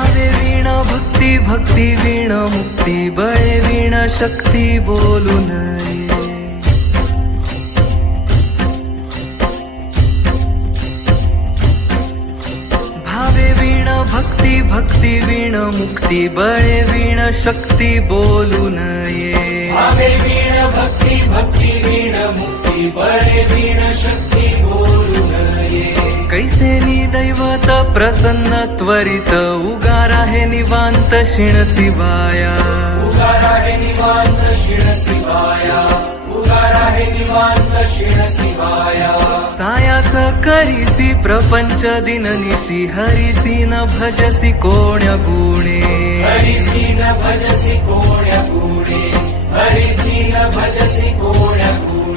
भावे वीण भक्ती भक्ती वीण मुक्ती बळे वीण शक्ती बोलू नये भावे वीण भक्ती भक्ती वीण मुक्ती बळे वीण शक्ती बोलू नये भावे वीण भक्ती भक्ती वीण मुक्ती बळे वीण शक्ती बोलू नये कैसे दैवत प्रसन्न त्वरित उगार आहे निवांत शिण शिवाया उगार आहे निवांत शिण शिवाया उगार आहे निवांत शिण शिवाया सायास करीसी प्रपंच दिननिशी हरिसी न भजसी कोण्या गुणे हरिसी न भजसी कोण्या गुणे हरिसी न भजसी कोण्या गुणे